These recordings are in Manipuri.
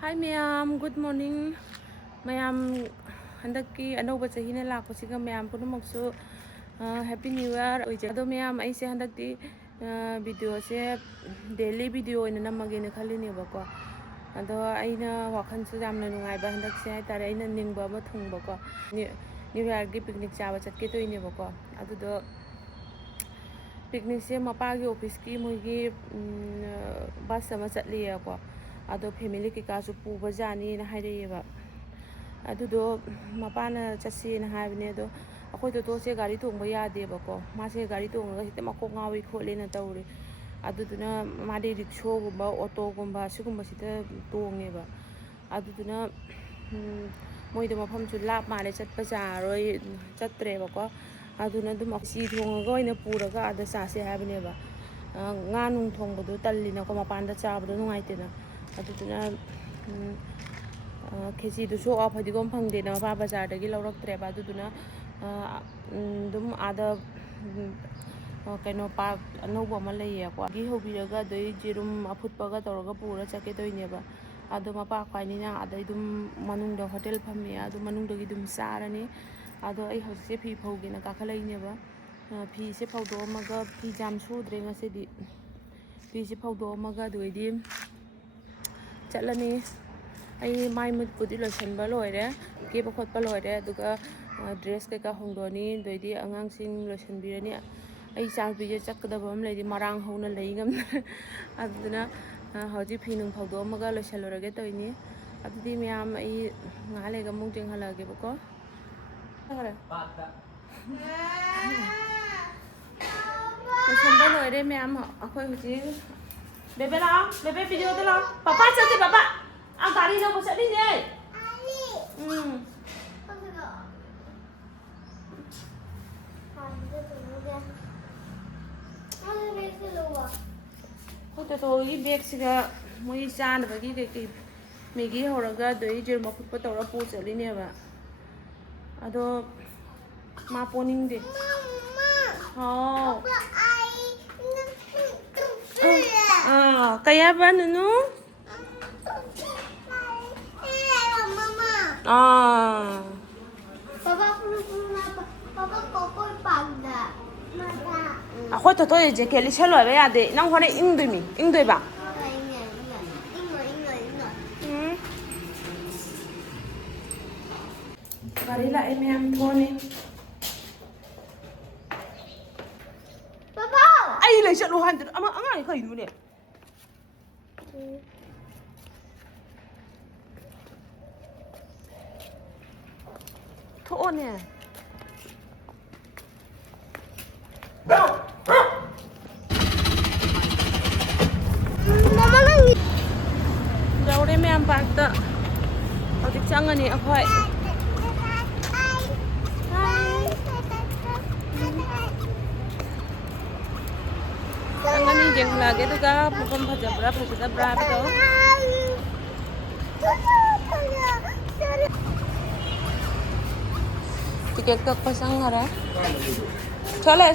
Hi ma'am, good morning. Ma'am, handaki anouba chahina lakpasiga ma'am punamaksu happy new year oije. Ado ma'am aise handakti video se daily video ina namage na khalini bako. Ado aina wakhansu jamna nungai ba handak se tare aina ningba ma thung bako. New year gi picnic chaba chatke to ine bako. Ado do picnic se mapa gi office ki mugi bus sama chatli ko. Ado family ki kasu puba jani na haireba adudo mapana chasi na haibne do akoi to se gari thongba yade bako ma se gari thonga hite makok ngawi khole na tawre aduduna made rickshaw gumba auto gumba sigumba sita tonge ba aduduna moido mafam chu lap male chatpa jaroi chatre bako aduna dum aksi thonga oina puraga ada sase haibne ba nga nung thongbodo tallina ko mapanda chabdo nungaitena aduduna khesi du so off hadigom phangde na ba bazar dagi lawraktre ba aduduna dum ada kaino park anouba ma leye ko gi hobiraga doi jirum afutpaga tawraga pura chake toine ba ado mapa khaini na adai dum manungda hotel phammi ado manungdagi dum sarani ado ai hose phi phauge na kakhalaine ba phi se phaudo maga phi jam sudre ngasedi phi se phaudo maga doidi chatlani ai mai mut pudi lotion ba loire ke ba khot pa loire aduga dress ke ka hongdoni doidi angang sing lotion birani ai chang bi je chakda bam leidi marang hona lei ngam aduna hoji phinung phawdo maga lotion lorage toini adudi myam ai ngale ga mung jing halage bako lotion ba loire myam akhoi hoji bebe lao bebe video de lao papa chate papa ang gari na ko sa din eh Hote to i bag siga moi chan ba gi ke megi horaga doi jer ma phut pa tawra pu chali ne ba ado ma poning de kaya ba nunu Ako to je keli chalo ba ya de nang hore ingdumi ingdoi ba Gari la em em thoni Papa ai le chalo han ama anga kai nu ne Thô nè Đâu đấy mấy em bạn tợ Ở cái trăng này ạ khỏi Trăng này dừng là cái tôi có một con phải chập ra đó Tiket ke pasang hara Sale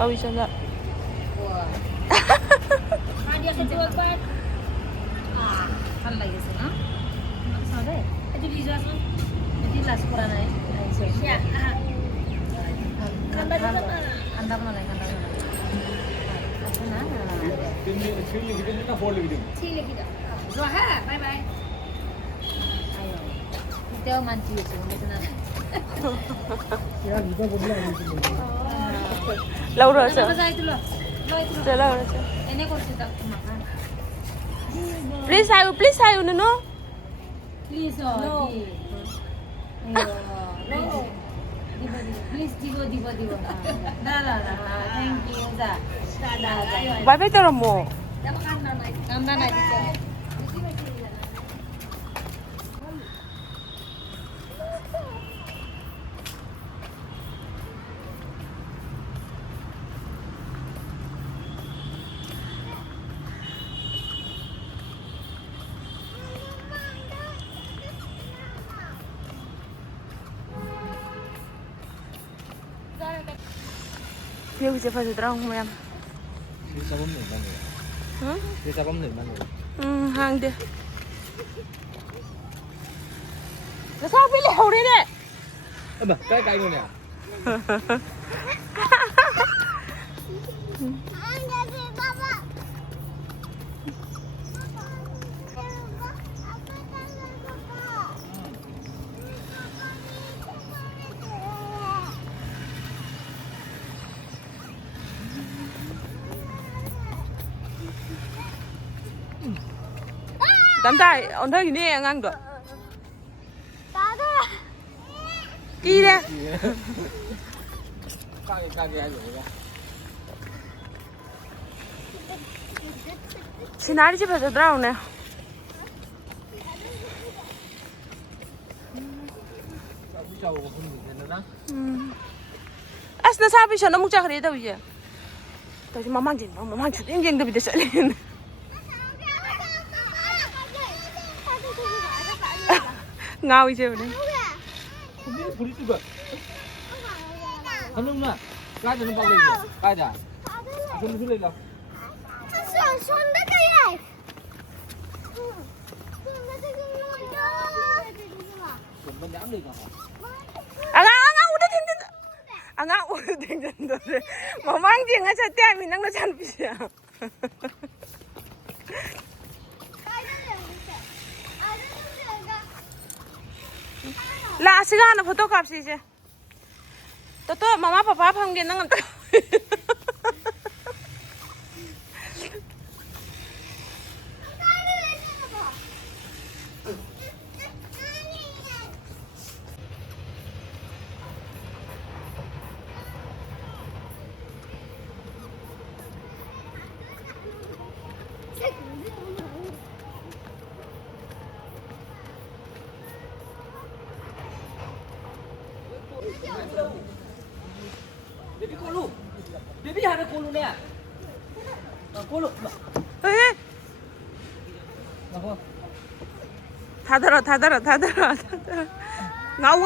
Kau bisa enggak? Dia kejual kan? Kan lagi sih, ha? Maksudnya, itu bisa kan? Jadi las kurang aja. Ya, kan tadi sama. Kandar mana? Sini kita follow video. Sini kita. Zoha, bye bye. Ayo. Kita manci itu, betul. Ya, kita boleh Lâu rồi sir. Lâu rồi sir. Please ayo Nunu. Please no. Please dibo. Dah. Thank you dah. Dah. Bye bye taro mo. Kanda naik. 여기서 봐주더라고 뭐야. 대사 없는 만네. 응? 대사 없는 만네. 응, 항대. 나 사빌래 오래네. 엄마, 까이 뭐냐? 남자 언덕이 네 안강도. 끼래. 까게 하지 뭐야? 지나리 집에서 들어오네. 싸우고 하면 되나? Asna sabi siya namang chakri daw iya. Tapos mamang chut yung daw bida sa alin. Ngawi siya ulit. 근데 불이 뜨거. 하는구나. 가자는 바로 이거. 가자. 손 흘려라. 손 안 내가. Anga udah tinggal. Anga udah tinggal dore. Mamang dia nga sa tiyan minang na chan pisya. La siga na photo kapsi je. To mama papa phangge nang ta. Baby kolu. Baby ada kolu ni ah. Kolu. 에? Apa? 다 들어. Ngau.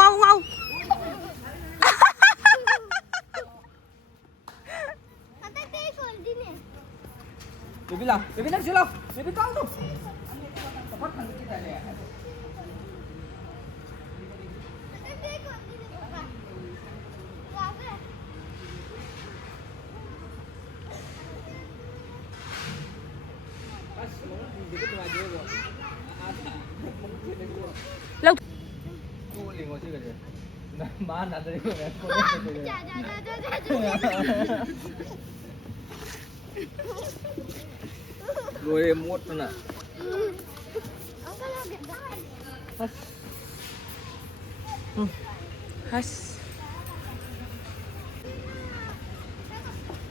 Baby lah. Baby nak sila. Baby kau tu. Cepat kan kita ni. Lâu. Cô liền ngồi chơi cái gì? Má ăn đây rồi. Rồi em muốt nữa nè. 하스.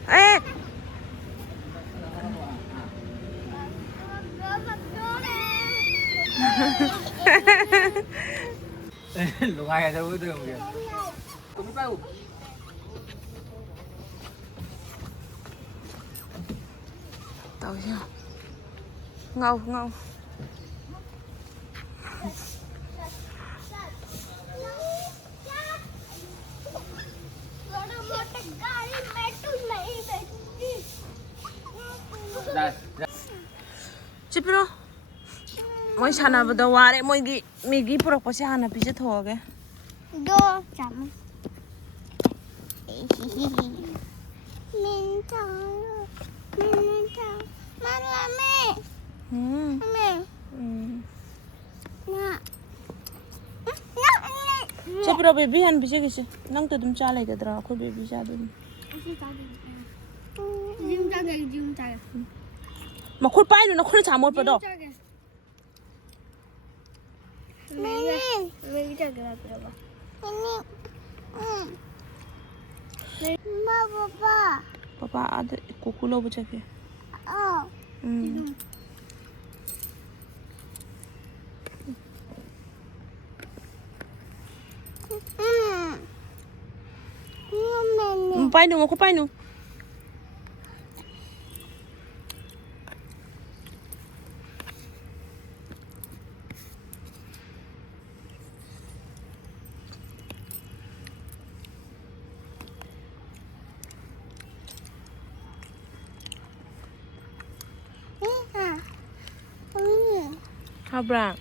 에. Lúc ai đâu có đường kìa. Cũng biết bao. Tao chưa. Ngầu. 집으로. 뭐 사나보다 와래 뭐 이게 미기 프로포즈 하나 비지 더하게. 너 잠. 민정. 마마미. 나. 집으로 베비 한 비지겠지. 낭도 좀 잘라야 되더라. 그 베비 자도. 지금 자게. 막콜 빠이는 콜 잠을 뻗어. 왜 자게 그래봐. 엄마 봐봐. 봐봐 아들 고kul로 보자게. 빠이누 먹고 빠이누. 하브라.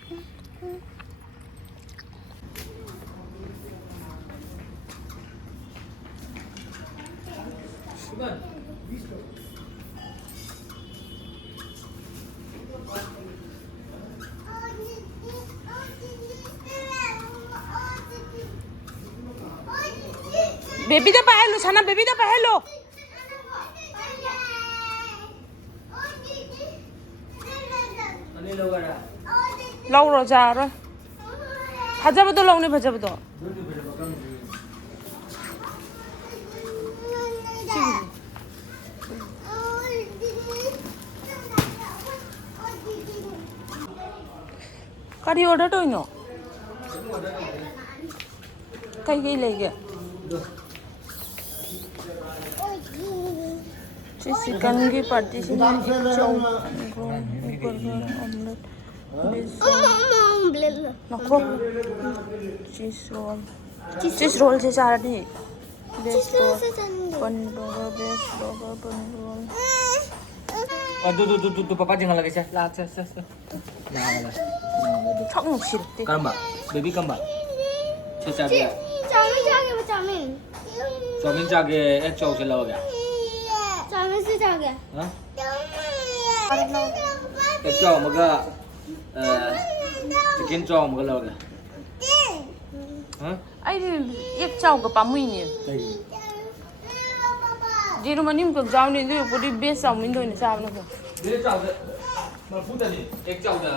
Baby दा पहलो छाना बेबी दा पहलो लौरो जारो फजबदो लौने फजबदो करी ऑर्डर टोइनो कई लेगे चिकन की पार्टीशन चीज रोल से चार दी base roll paneer base roll paneer roll तू पापा jangan lagi sih lah nah 턱 싫대 kamba baby kamba chowmein chowmein जाके एक चाउ से लाओगे चाउमीन से जाके हाँ एक चाउ मगा चिकन चाउ मगा लाओगे हाँ 아이들 एक चाउ가 빠무이니 지루마님 그 자우니도 우리 베스 चाउमीन 도이네 चाउ는 거 मेरे चाउ से मैं पूछता नहीं एक चाउ से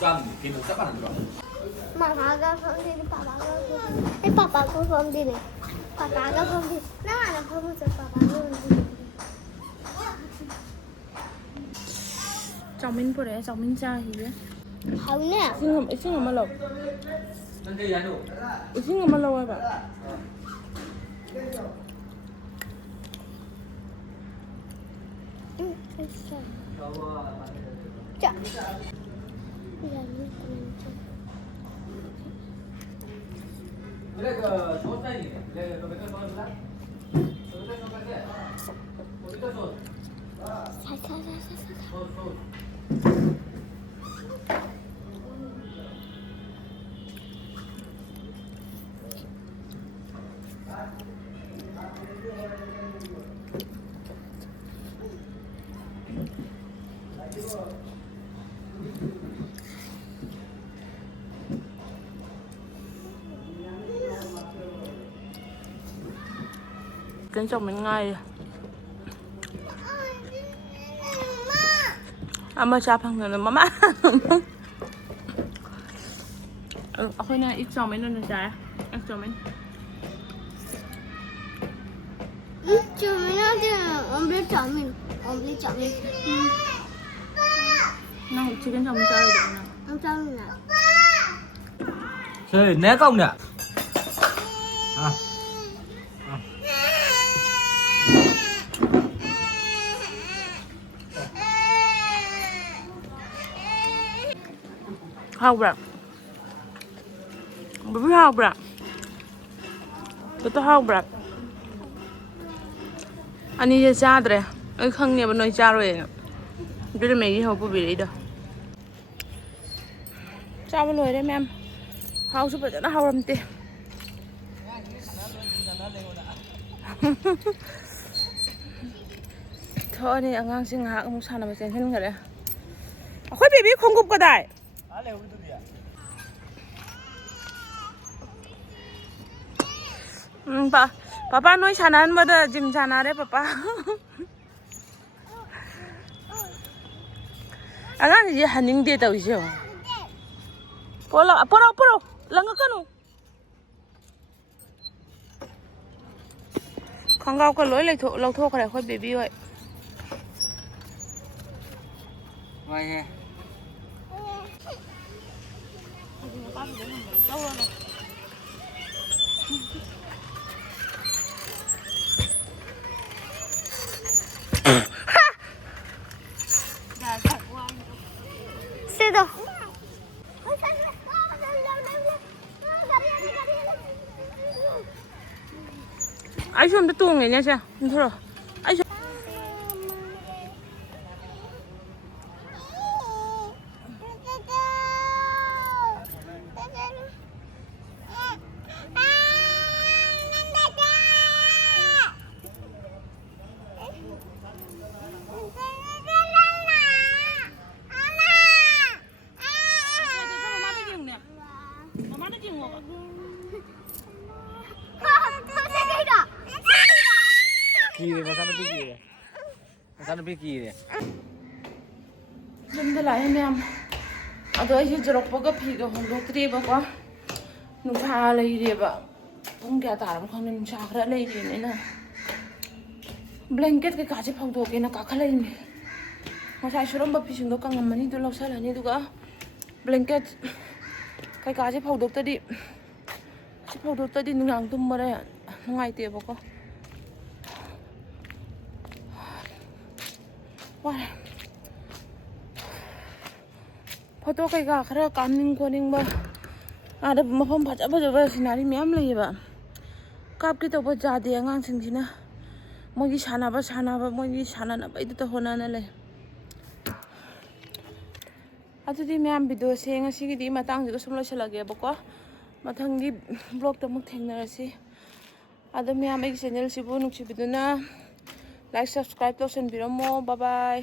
जाम किलो सब बना दो मामा का फोन दे पापा का फोन पापा को फोन दे पापा का फोन दे ना वाला फोन से पापा को चाउमीन पड़े चाउमीन चाहिए हाउ ने इसिंग अमा लो nanti ya nu इसिंग अमा लो है बा जा मेरे को सोच नहीं है मेरे को बेटा सोच रहा तो बेटा सोच क्या वो बेटा सोच सोच Kính chồng mình ngay mà cha phăng rồi mà má khôi này ít chồng mình luôn rồi trái ăn chồng mình chow mein आते omelette chow mein nó chicken chồng chơi được nè हम चाउमीन ना chơi né không nè à hao bạc bữa hao bạc tôi hao bạc anh đi cha rồi anh không nhà bên nơi cha rồi bây giờ mày đi học bị đấy đâu cha bên nơi đấy em hao super nó hao làm gì thôi đi anh ngang sinh hạ không sao nào mà xem hết rồi khói bị không cục cái đại पापा नोई सानान बदा जिम जाना रे पापा अगान ये हनिंग दे तो इसे पोलो पोरो पोरो लंगा कनु खंगाव का लोई ले थो लो थो करे खोई बेबी होय vậy nè से दो ai xuống cái tuồng này nha cha thôi rồi ai Kiri masa pikir. Masa pikir. ꯌꯨꯝꯗ ꯂꯥꯛꯑꯦ ꯃꯌꯥꯝ ꯑꯗꯣ ꯑꯩꯁꯦ ꯖꯣꯔꯣꯛꯄꯒ ꯐꯤꯒ ꯍꯣꯡꯗꯣꯛꯇ꯭ꯔꯤꯕꯀꯣ ꯅꯨꯡꯁꯥ ꯂꯩꯔꯦꯕ ꯄꯨꯡ ꯀꯌꯥ ꯇꯥꯔꯕ ꯈꯪꯗꯦ ꯅꯨꯡꯁꯥ ꯈꯔ ꯂꯩꯔꯦꯅ ब्लैंकेट कꯩꯀꯥꯁꯦ ꯐꯧꯗꯣꯛꯀꯦꯅ ꯀꯥꯈꯠꯂꯛꯏꯅꯦ ꯉꯁꯥꯏ ꯁꯨꯔꯝꯕ ꯐꯤꯁꯤꯡꯗꯣ ꯀꯪꯉꯝꯃꯅꯤ ꯑꯗꯨ ꯂꯧꯁꯜꯂꯅꯤ ꯑꯗꯨꯒ ब्लैंकेट ꯀꯩꯀꯥꯁꯦ ꯐꯧꯗꯣꯛꯇꯗꯤ ꯅꯨꯡꯗꯥꯡ ꯇꯨꯝꯕꯔ ꯅꯨꯡꯉꯥꯏꯇꯦꯕꯀꯣ ꯋꯥꯔꯦ ꯐꯣꯇꯣ ꯀꯩꯀꯥ ꯈꯔ ꯀꯥꯞꯅꯤꯡ ꯈꯣꯠꯅꯤꯡꯕ आदा मफम फजा फजा सिनारी मैम लेबा कापके तब जादे आगांसिंगसिना मोगी सानाबा मोगी सानानबैदुता होनाना ले अदुदि मैम वीडियो से ngasiगidi matangजिगा सुम लोइसलागेबको मथंगी ब्लॉग तमुक थेंनरसि अदा मैम आई चैनल सिबु नुक्सिबिदुना लाइक सब्सक्राइब तौसनबिरमो बाय बाय।